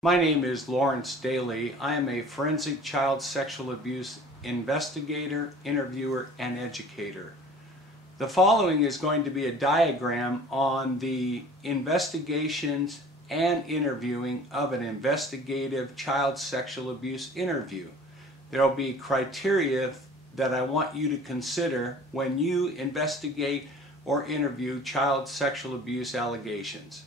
My name is Lawrence Daly. I am a forensic child sexual abuse investigator, interviewer, and educator. The following is going to be a diagram on the investigations and interviewing of an investigative child sexual abuse interview. There will be criteria that I want you to consider when you investigate or interview child sexual abuse allegations.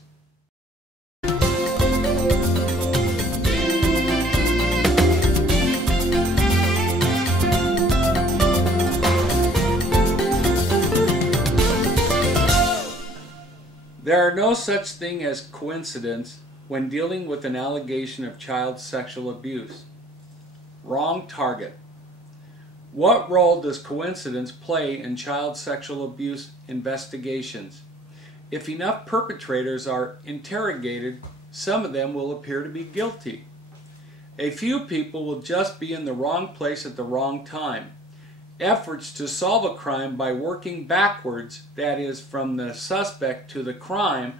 There are no such thing as coincidence when dealing with an allegation of child sexual abuse. Wrong target. What role does coincidence play in child sexual abuse investigations? If enough perpetrators are interrogated, some of them will appear to be guilty. A few people will just be in the wrong place at the wrong time. Efforts to solve a crime by working backwards, that is, from the suspect to the crime,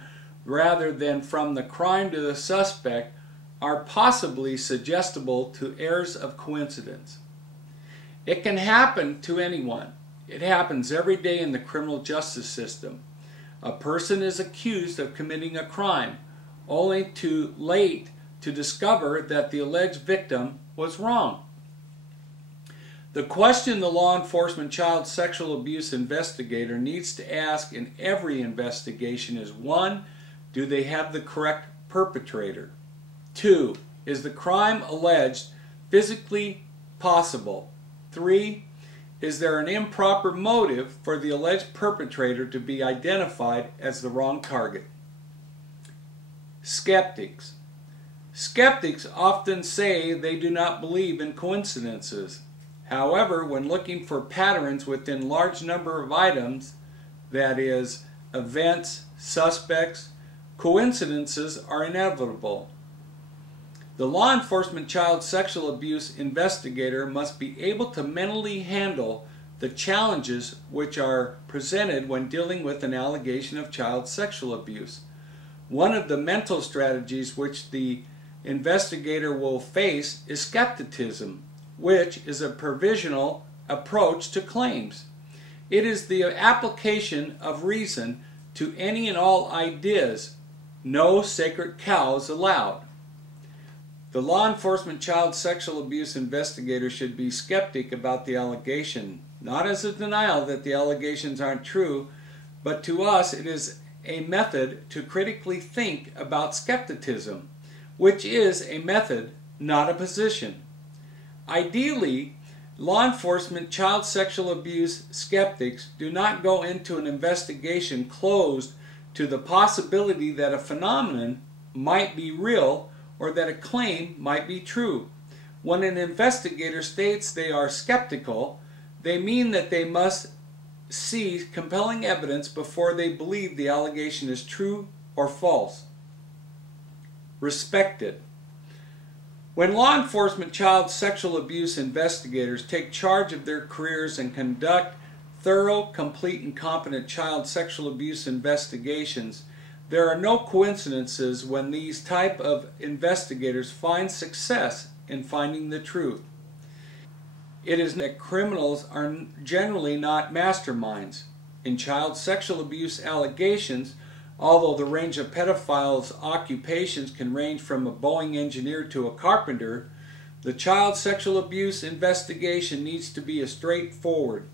rather than from the crime to the suspect, are possibly suggestible to errors of coincidence. It can happen to anyone. It happens every day in the criminal justice system. A person is accused of committing a crime, only too late to discover that the alleged victim was wrong. The question the law enforcement child sexual abuse investigator needs to ask in every investigation is: 1. Do they have the correct perpetrator? 2. Is the crime alleged physically possible? 3. Is there an improper motive for the alleged perpetrator to be identified as the wrong target? Skeptics. Skeptics often say they do not believe in coincidences. However, when looking for patterns within large number of items, that is, events, suspects, coincidences are inevitable. The law enforcement child sexual abuse investigator must be able to mentally handle the challenges which are presented when dealing with an allegation of child sexual abuse. One of the mental strategies which the investigator will face is skepticism, which is a provisional approach to claims. It is the application of reason to any and all ideas. No sacred cows allowed. The law enforcement child sexual abuse investigator should be skeptic about the allegation, not as a denial that the allegations aren't true, but to us it is a method to critically think about skepticism, which is a method, not a position. Ideally, law enforcement child sexual abuse skeptics do not go into an investigation closed to the possibility that a phenomenon might be real or that a claim might be true. When an investigator states they are skeptical, they mean that they must see compelling evidence before they believe the allegation is true or false. Respected. When law enforcement child sexual abuse investigators take charge of their careers and conduct thorough, complete, and competent child sexual abuse investigations, there are no coincidences when these type of investigators find success in finding the truth. It is that criminals are generally not masterminds. In child sexual abuse allegations, although the range of pedophiles' occupations can range from a Boeing engineer to a carpenter, the child sexual abuse investigation needs to be straightforward.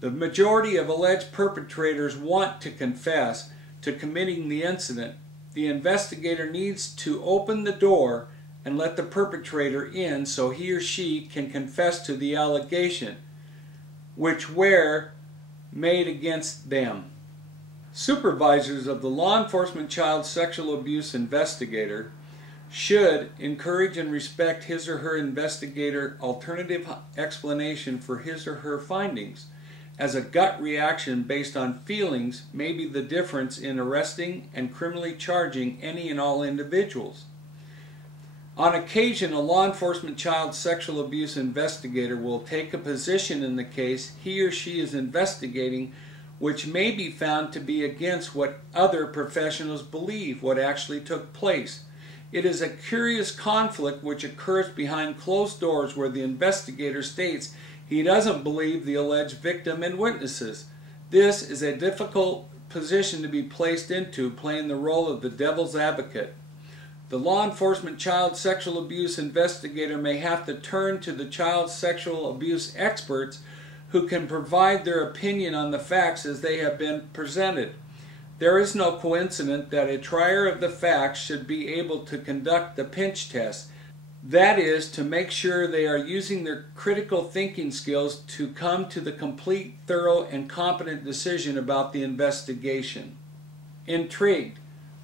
The majority of alleged perpetrators want to confess to committing the incident. The investigator needs to open the door and let the perpetrator in so he or she can confess to the allegation, which were made against them. Supervisors of the law enforcement child sexual abuse investigator should encourage and respect his or her investigator alternative explanation for his or her findings, as a gut reaction based on feelings may be the difference in arresting and criminally charging any and all individuals. On occasion, a law enforcement child sexual abuse investigator will take a position in the case he or she is investigating which may be found to be against what other professionals believe what actually took place. It is a curious conflict which occurs behind closed doors where the investigator states he doesn't believe the alleged victim and witnesses. This is a difficult position to be placed into, playing the role of the devil's advocate. The law enforcement child sexual abuse investigator may have to turn to the child sexual abuse experts who can provide their opinion on the facts as they have been presented. There is no coincidence that a trier of the facts should be able to conduct the pinch test. That is, to make sure they are using their critical thinking skills to come to the complete, thorough, and competent decision about the investigation. Intrigued.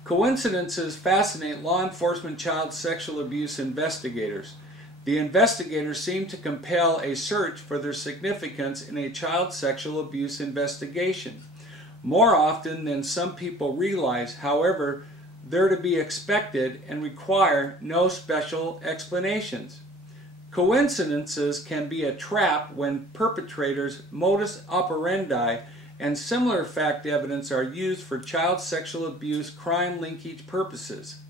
Coincidences fascinate law enforcement child sexual abuse investigators. The investigators seem to compel a search for their significance in a child sexual abuse investigation. More often than some people realize, however, they're to be expected and require no special explanations. Coincidences can be a trap when perpetrators' modus operandi and similar fact evidence are used for child sexual abuse crime linkage purposes.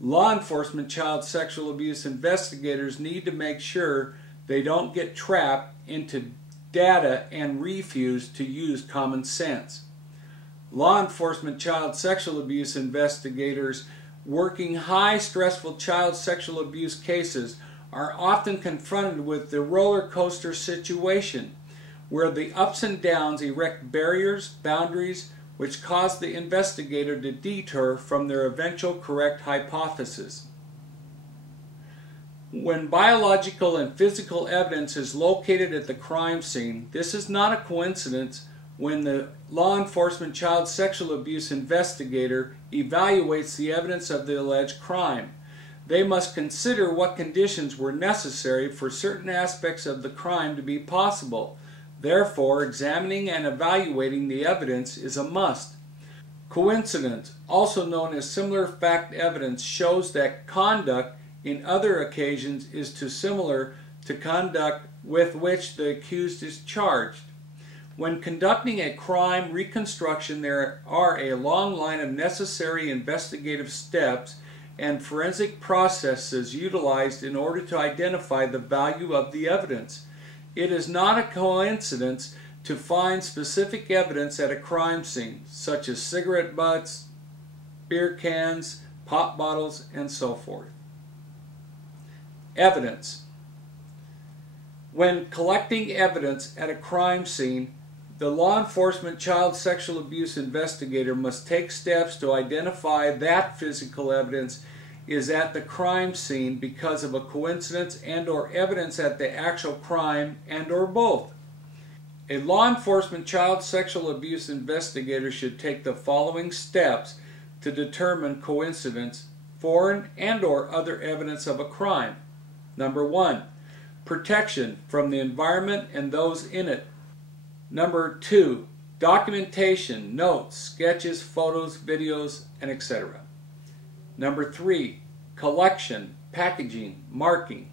Law enforcement child sexual abuse investigators need to make sure they don't get trapped into data and refuse to use common sense. Law enforcement child sexual abuse investigators working high stressful child sexual abuse cases are often confronted with the roller coaster situation, where the ups and downs erect barriers, boundaries, which cause the investigator to detour from their eventual correct hypothesis. When biological and physical evidence is located at the crime scene, this is not a coincidence when the law enforcement child sexual abuse investigator evaluates the evidence of the alleged crime. They must consider what conditions were necessary for certain aspects of the crime to be possible. Therefore, examining and evaluating the evidence is a must. Coincidence, also known as similar fact evidence, shows that conduct in other occasions is too similar to conduct with which the accused is charged. When conducting a crime reconstruction, there are a long line of necessary investigative steps and forensic processes utilized in order to identify the value of the evidence. It is not a coincidence to find specific evidence at a crime scene, such as cigarette butts, beer cans, pop bottles, and so forth. Evidence. When collecting evidence at a crime scene, the law enforcement child sexual abuse investigator must take steps to identify that physical evidence is at the crime scene because of a coincidence and/or evidence at the actual crime and/or both. A law enforcement child sexual abuse investigator should take the following steps to determine coincidence, foreign and/or other evidence of a crime. Number 1, protection from the environment and those in it. Number 2, documentation, notes, sketches, photos, videos, and etc. Number 3, collection, packaging, marking.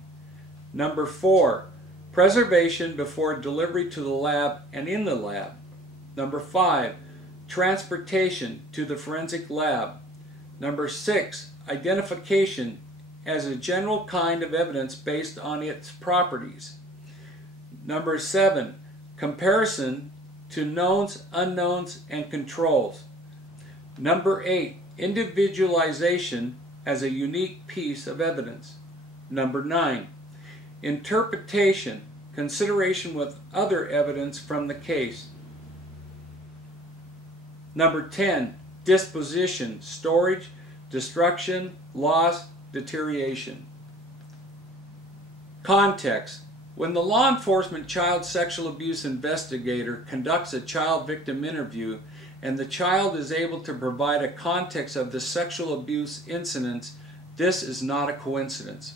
Number 4, preservation before delivery to the lab and in the lab. Number 5, transportation to the forensic lab. Number 6, identification as a general kind of evidence based on its properties. Number 7, comparison to knowns, unknowns, and controls. Number 8, individualization as a unique piece of evidence. Number 9, interpretation, consideration with other evidence from the case. Number 10, disposition, storage, destruction, loss, deterioration. Context. When the law enforcement child sexual abuse investigator conducts a child victim interview and the child is able to provide a context of the sexual abuse incidents, this is not a coincidence.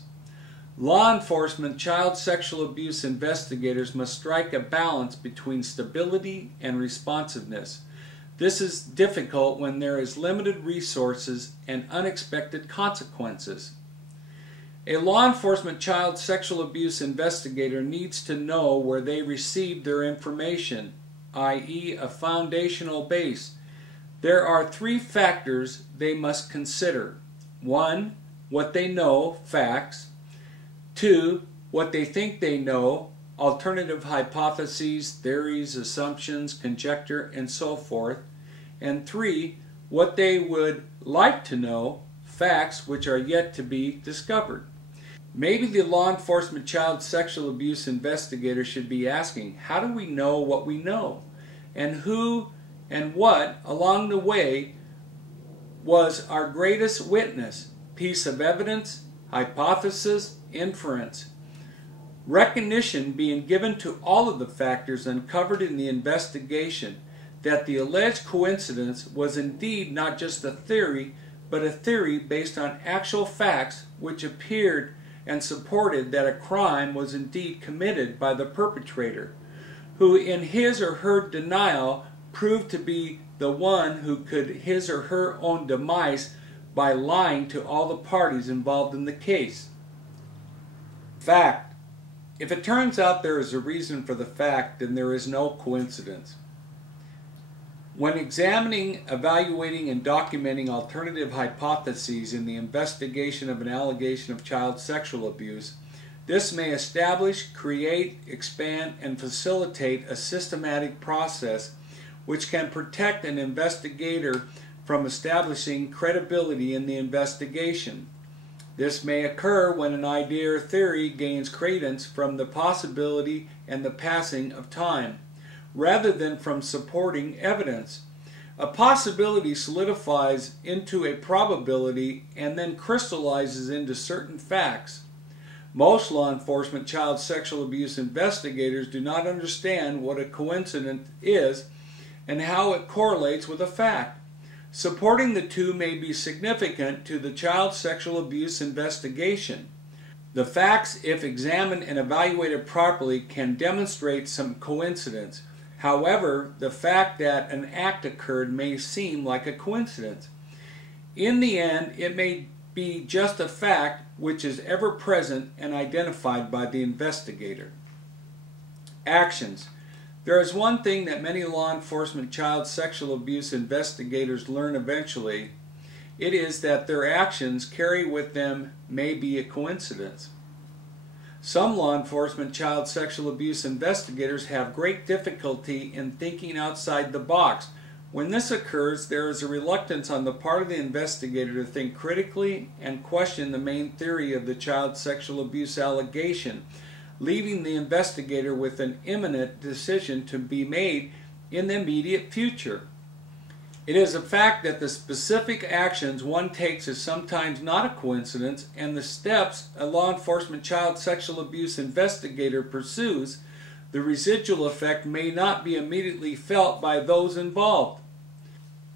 Law enforcement child sexual abuse investigators must strike a balance between stability and responsiveness. This is difficult when there is limited resources and unexpected consequences. A law enforcement child sexual abuse investigator needs to know where they received their information, i.e., a foundational base. There are 3 factors they must consider. 1, what they know, facts. 2, what they think they know, alternative hypotheses, theories, assumptions, conjecture, and so forth. And 3, what they would like to know, facts which are yet to be discovered. Maybe the law enforcement child sexual abuse investigator should be asking, how do we know what we know? And who and what along the way was our greatest witness, piece of evidence, hypothesis, inference? Recognition being given to all of the factors uncovered in the investigation that the alleged coincidence was indeed not just a theory, but a theory based on actual facts which appeared and supported that a crime was indeed committed by the perpetrator, who in his or her denial proved to be the one who could his or her own demise by lying to all the parties involved in the case. Fact. If it turns out there is a reason for the fact, then there is no coincidence. When examining, evaluating, and documenting alternative hypotheses in the investigation of an allegation of child sexual abuse, this may establish, create, expand, and facilitate a systematic process which can protect an investigator from establishing credibility in the investigation. This may occur when an idea or theory gains credence from the possibility and the passing of time, rather than from supporting evidence. A possibility solidifies into a probability and then crystallizes into certain facts. Most law enforcement child sexual abuse investigators do not understand what a coincidence is and how it correlates with a fact. Supporting the two may be significant to the child sexual abuse investigation. The facts, if examined and evaluated properly, can demonstrate some coincidence. However, the fact that an act occurred may seem like a coincidence. In the end, it may be just a fact which is ever present and identified by the investigator. Actions. There is one thing that many law enforcement child sexual abuse investigators learn eventually. It is that their actions carry with them may be a coincidence. Some law enforcement child sexual abuse investigators have great difficulty in thinking outside the box. When this occurs, there is a reluctance on the part of the investigator to think critically and question the main theory of the child sexual abuse allegation, leaving the investigator with an imminent decision to be made in the immediate future. It is a fact that the specific actions one takes is sometimes not a coincidence, and the steps a law enforcement child sexual abuse investigator pursues, the residual effect may not be immediately felt by those involved.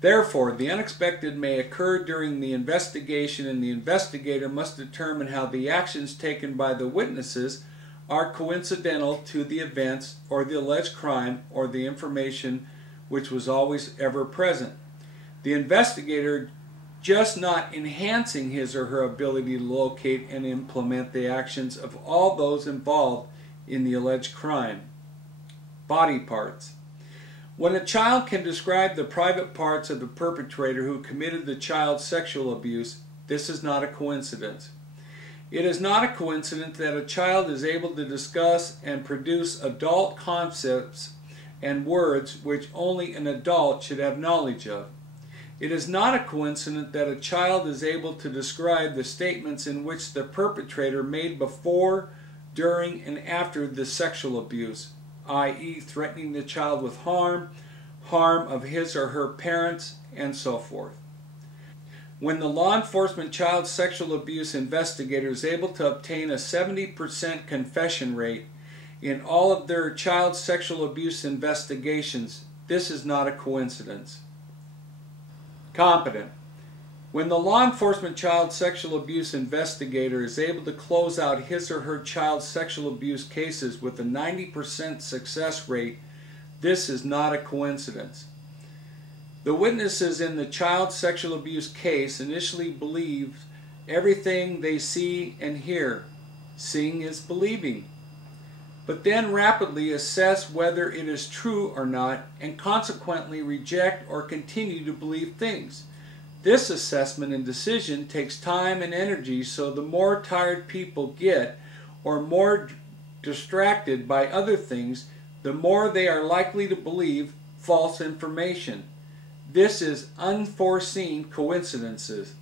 Therefore, the unexpected may occur during the investigation, and the investigator must determine how the actions taken by the witnesses are coincidental to the events or the alleged crime or the information which was always ever present. The investigator just not enhancing his or her ability to locate and implement the actions of all those involved in the alleged crime. Body parts. When a child can describe the private parts of the perpetrator who committed the child's sexual abuse, this is not a coincidence. It is not a coincidence that a child is able to discuss and produce adult concepts and words which only an adult should have knowledge of. It is not a coincidence that a child is able to describe the statements in which the perpetrator made before, during, and after the sexual abuse, i.e., threatening the child with harm of his or her parents, and so forth. When the law enforcement child sexual abuse investigator is able to obtain a 70% confession rate in all of their child sexual abuse investigations, this is not a coincidence. Competent. When the law enforcement child sexual abuse investigator is able to close out his or her child sexual abuse cases with a 90% success rate, this is not a coincidence. The witnesses in the child sexual abuse case initially believe everything they see and hear. Seeing is believing. But then rapidly assess whether it is true or not, and consequently reject or continue to believe things. This assessment and decision takes time and energy, so the more tired people get or more distracted by other things, the more they are likely to believe false information. This is unforeseen coincidences.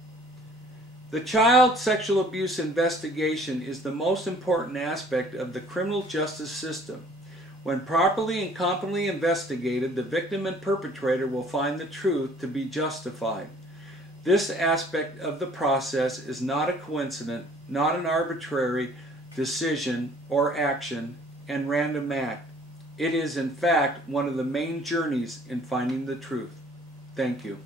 The child sexual abuse investigation is the most important aspect of the criminal justice system. When properly and competently investigated, the victim and perpetrator will find the truth to be justified. This aspect of the process is not a coincidence, not an arbitrary decision or action and random act. It is in fact one of the main journeys in finding the truth. Thank you.